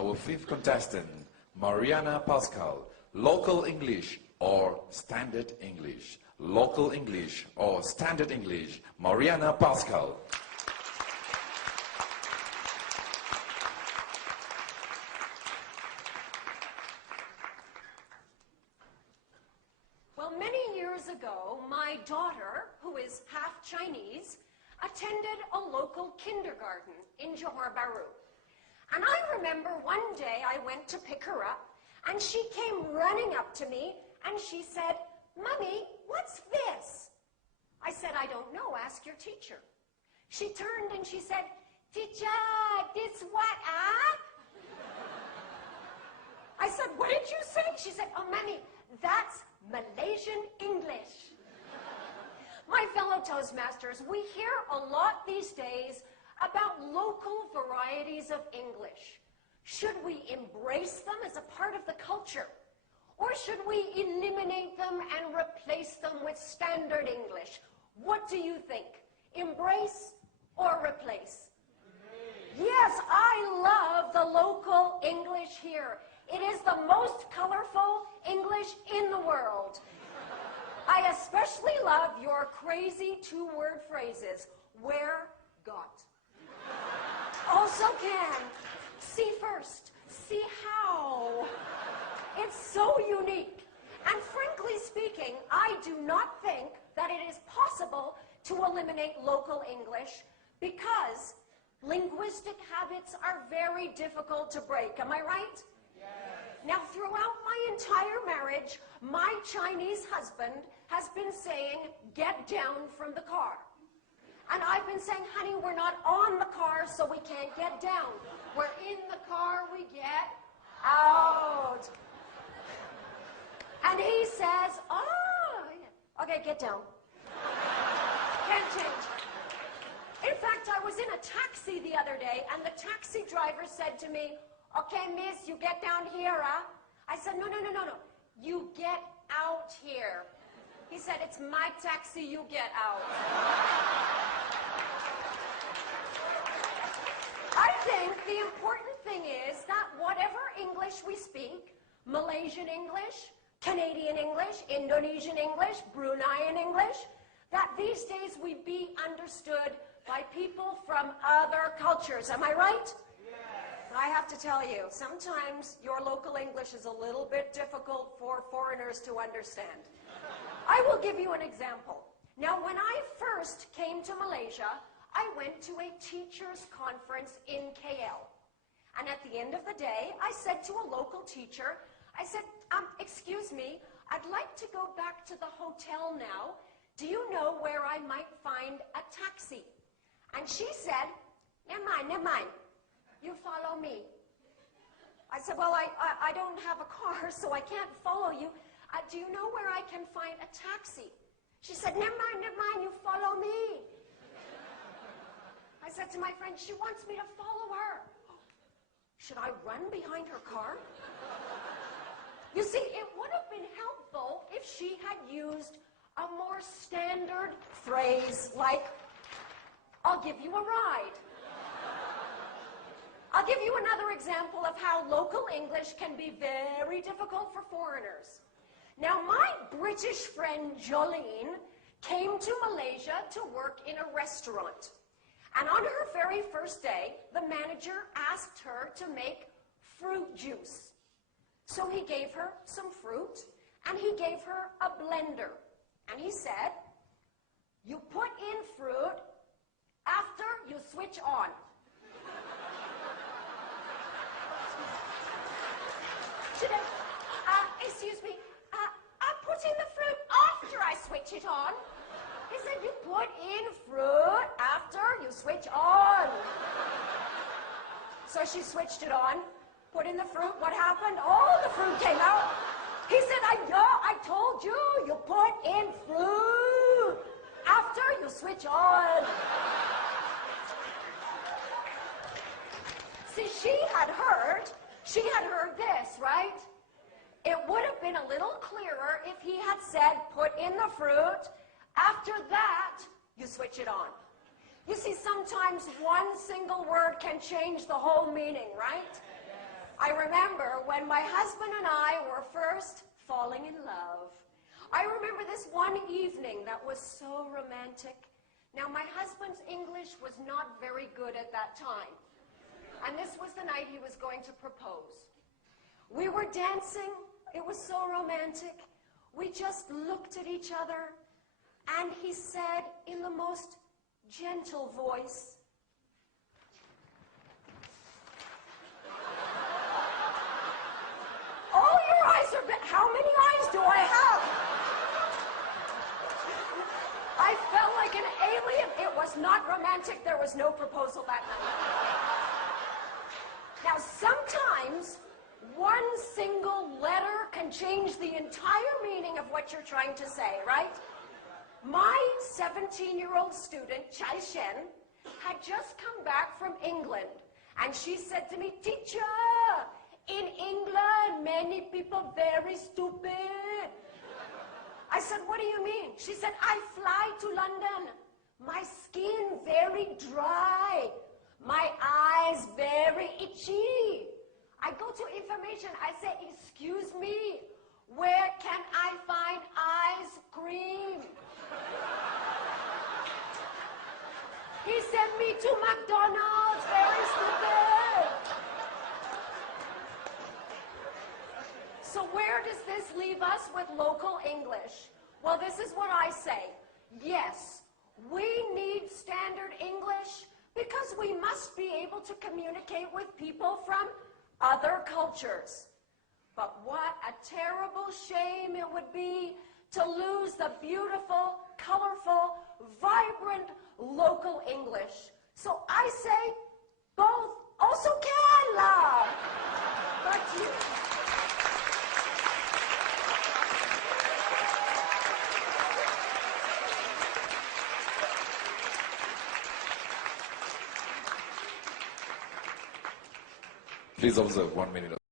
our fifth contestant, Mariana Pascal, local English or standard English? Local English or standard English? Mariana Pascal. Well, many years ago, my daughter, who is half Chinese, attended a local kindergarten in Johor Bahru. And I remember one day I went to pick her up, and she came running up to me, and she said, "Mommy, what's this?" I said, "I don't know, ask your teacher." She turned and she said, "Teacher, this what, ah?" I said, "What did you say?" She said, "Oh, Mommy, that's Malaysian English." My fellow Toastmasters, we hear a lot these days about local varieties of English. Should we embrace them as a part of the culture? Or should we eliminate them and replace them with standard English? What do you think? Embrace or replace? Yes, I love the local English here. It is the most colorful English in the world. I especially love your crazy two-word phrases. Where, got. Also can. See first. See how. It's so unique. And frankly speaking, I do not think that it is possible to eliminate local English because linguistic habits are very difficult to break. Am I right? Yes. Now, throughout my entire marriage, my Chinese husband has been saying, "Get down from the car." And I've been saying, "Honey, we're not on the car, so we can't get down. We're in the car, we get out." And he says, "Oh, okay, get down." Can't change. In fact, I was in a taxi the other day, and the taxi driver said to me, "Okay, miss, you get down here, huh?" I said, No. You get out here." He said, "It's my taxi, you get out." I think the important thing is that whatever English we speak, Malaysian English, Canadian English, Indonesian English, Bruneian English, that these days we be understood by people from other cultures. Am I right? Yes. I have to tell you, sometimes your local English is a little bit difficult for foreigners to understand. I will give you an example. Now, when I first came to Malaysia, I went to a teachers' conference in KL. And at the end of the day, I said to a local teacher, I said, "Excuse me, I'd like to go back to the hotel now. Do you know where I might find a taxi?" And she said, never mind. You follow me." I said, "Well, I don't have a car, so I can't follow you. Do you know where I can find a taxi?" She said, never mind, you follow me." I said to my friend, "She wants me to follow her. Should I run behind her car?" You see, it would have been helpful if she had used a more standard phrase like, "I'll give you a ride." I'll give you another example of how local English can be very difficult for foreigners. Now, my British friend Jolene came to Malaysia to work in a restaurant. And on her very first day, the manager asked her to make fruit juice. So he gave her some fruit, and he gave her a blender. And he said, "You put in fruit after you switch on." Excuse me, I put in the fruit after I switch it on. He said, "You put in fruit after you switch on." So she switched it on, put in the fruit. What happened? All the fruit came out. He said, "I know, I told you, you put in fruit after you switch on." See, she had heard this, right? It would have been a little clearer if he had said, "Put in the fruit. After that, you switch it on." You see, sometimes one single word can change the whole meaning, right? I remember when my husband and I were first falling in love. I remember this one evening that was so romantic. Now, my husband's English was not very good at that time. And this was the night he was going to propose. We were dancing. It was so romantic. We just looked at each other, and he said in the most gentle voice, "All your eyes are big. How many eyes do I have?" I felt like an alien. It was not romantic. There was no proposal that night. Now, sometimes one single letter can change the entire meaning of what you're trying to say, right? My 17-year-old student, Chai Shen, had just come back from England, and she said to me, "Teacher, in England, many people very stupid." I said, "What do you mean?" She said, "I fly to London. My skin very dry. My eyes very itchy. I go to information. I say, 'Excuse me, where can I find ice cream?' He sent me to McDonald's. Very stupid." So where does this leave us with local English? Well, this is what I say. Yes, we need standard English because we must be able to communicate with people from other cultures. But what a terrible shame it would be to lose the beautiful, colorful, vibrant local English. So I say both also can, love. Back to you. Please observe 1 minute.